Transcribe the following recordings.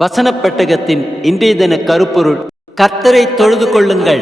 வசனப் பெட்டகத்தின் இன்றைய தின கருப்பொருள் கர்த்தரை தொழுது கொள்ளுங்கள்.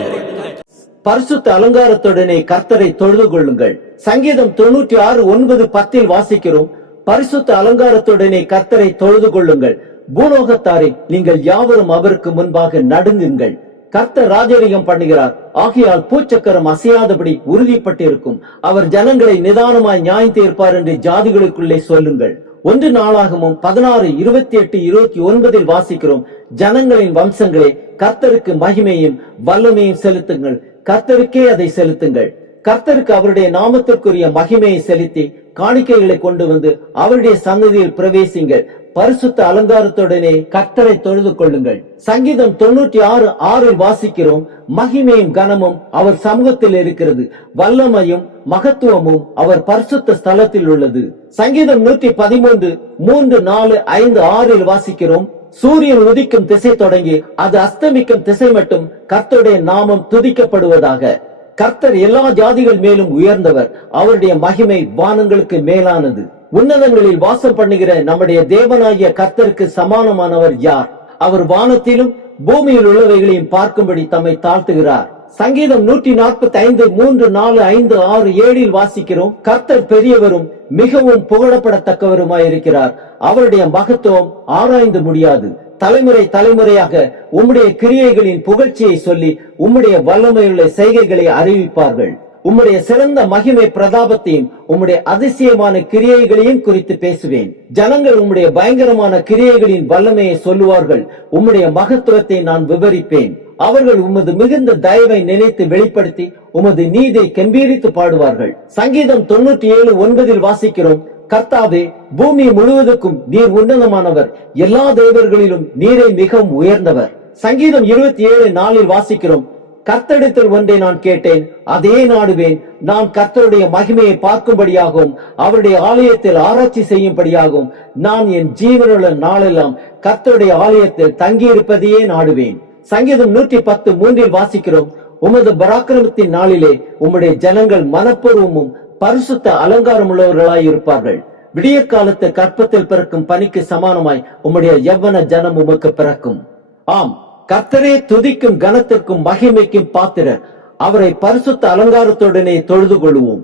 பரிசுத்த அலங்காரத்துடனே கர்த்தரை தொழுது கொள்ளுங்கள். சங்கீதம் தொண்ணூற்றி ஆறு ஒன்பது பத்தில் வாசிக்கிறோம். பரிசுத்த அலங்காரத்துடனே கர்த்தரை தொழுது கொள்ளுங்கள். பூலோகத்தாரே நீங்கள் யாவரும் அவருக்கு முன்பாக நடுங்குங்கள். கர்த்தர் ராஜரிகம் பண்ணுகிறார். ஆகையால் பூச்சக்கரம் அசையாதபடி உறுதிப்பட்டிருக்கும். அவர் ஜனங்களை நிதானமாய் நியாயம் தீர்ப்பார் என்று ஜாதிகளுக்குள்ளே சொல்லுங்கள். ஒன்று நாளாகமும் பதினாறு இருபத்தி எட்டு இருபத்தி ஒன்பதில் வாசிக்கிறோம். ஜனங்களின் வம்சங்களே கர்த்தருக்கு மகிமையும் வல்லமையும் செலுத்துங்கள். கர்த்தருக்கே அதை செலுத்துங்கள். கர்த்தருக்கு அவருடைய நாமத்திற்குரிய மகிமையை செலுத்தி காணிக்கைகளை கொண்டு வந்து அவருடைய சன்னதியில் பிரவேசிங்கள். பரிசுத்த அலங்காரத்துடனே கர்த்தரை தொழுது கொள்ளுங்கள். சங்கீதம் தொண்ணூற்றி ஆறு ஆறில் வாசிக்கிறோம் மகிமையும் கனமும் அவர் சமூகத்தில் இருக்கிறது. வல்லமையும் மகத்துவமும் அவர் பரிசுத்த ஸ்தலத்தில் உள்ளது. சங்கீதம் நூற்றி பதிமூன்று மூன்று நாலு ஐந்து ஆறில் வாசிக்கிறோம் சூரியன் உதிக்கும் திசை தொடங்கி அது அஸ்தமிக்கும் திசை மட்டும் கர்த்தருடைய நாமம் துதிக்கப்படுவதாக. கர்த்தர் எல்லா ஜாதிகள் மேலும் உயர்ந்தவர். அவருடைய மகிமை வானங்களுக்கு மேலானது. உன்னதங்களில் வாசம் பண்ணுகிற நம்முடைய தேவனாகிய கர்த்தருக்கு சமானமானவர் யார்? அவர் வானத்திலும் பூமியில் உள்ளவைகளையும் பார்க்கும்படி தம்மை தாழ்த்துகிறார். சங்கீதம் நூற்றி நாற்பத்தி ஐந்து மூன்று நாலு ஐந்து ஆறு ஏழில் வாசிக்கிறோம். கர்த்தர் பெரியவரும் மிகவும் புகழப்படத்தக்கவருமாயிருக்கிறார். அவருடைய மகத்துவம் ஆராய்ந்து முடியாது. தலைமுறை தலைமுறையாக உம்முடைய கிரியைகளின் புகழ்ச்சியை சொல்லி உம்முடைய வல்லமையுள்ள செய்கைகளை அறிவிப்பார்கள். உம்முடைய சிறந்த மகிமை பிரதாபத்தையும் உம்முடைய அதிசயமான கிரியைகளையும் குறித்து பேசுவேன். ஜனங்கள் உம்முடைய பயங்கரமான கிரியைகளின் வல்லமையை சொல்லுவார்கள். உம்முடைய மகத்துவத்தை நான் விவரிப்பேன். அவர்கள் உமது மிகுந்த தயவை நினைத்து வெளிப்படுத்தி உமது நீதை கம்பீரித்து பாடுவார்கள். சங்கீதம் தொண்ணூற்றி ஏழு ஒன்பதில் வாசிக்கிறோம். கர்த்தாவே பூமி முழுவதுக்கும் நீர் உன்னதமானவர். எல்லா தேவர்களிலும் நீரை மிகவும் உயர்ந்தவர். சங்கீதம் இருபத்தி ஏழு நாளில் வாசிக்கிறோம். கர்த்தரிடத்தில் ஒன்றை நான் கேட்டேன் அதே நாடுவேன். நான் கர்த்தருடைய மகிமையை பார்க்கும்படியாகவும் அவருடைய ஆலயத்தில் ஆராய்ச்சி செய்யும்படியாகவும் நான் என் ஜீவனுள்ள நாளெல்லாம் கர்த்தருடைய ஆலயத்தில் தங்கியிருப்பதையே நாடுவேன். சங்கீதம் நூற்றி பத்து மூன்றில் வாசிக்கிறோம். உமது பராக்கிரமத்தின் நாளிலே உம்முடைய ஜனங்கள் மனப்பூர்வமும் பரிசுத்த அலங்காரம் உள்ளவர்களாய் இருப்பார்கள். விடிய காலத்து கற்பத்தில் பிறக்கும் பனிக்கு சமானமாய் உம்முடைய எவ்வன ஜனம் உமக்கு பிறக்கும். ஆம். கர்த்தரே துதிக்கும் கனத்திற்கும் மகிமைக்கும் பாத்திரர். அவரை பரிசுத்த அலங்காரத்துடனே தொழுது கொள்வோம்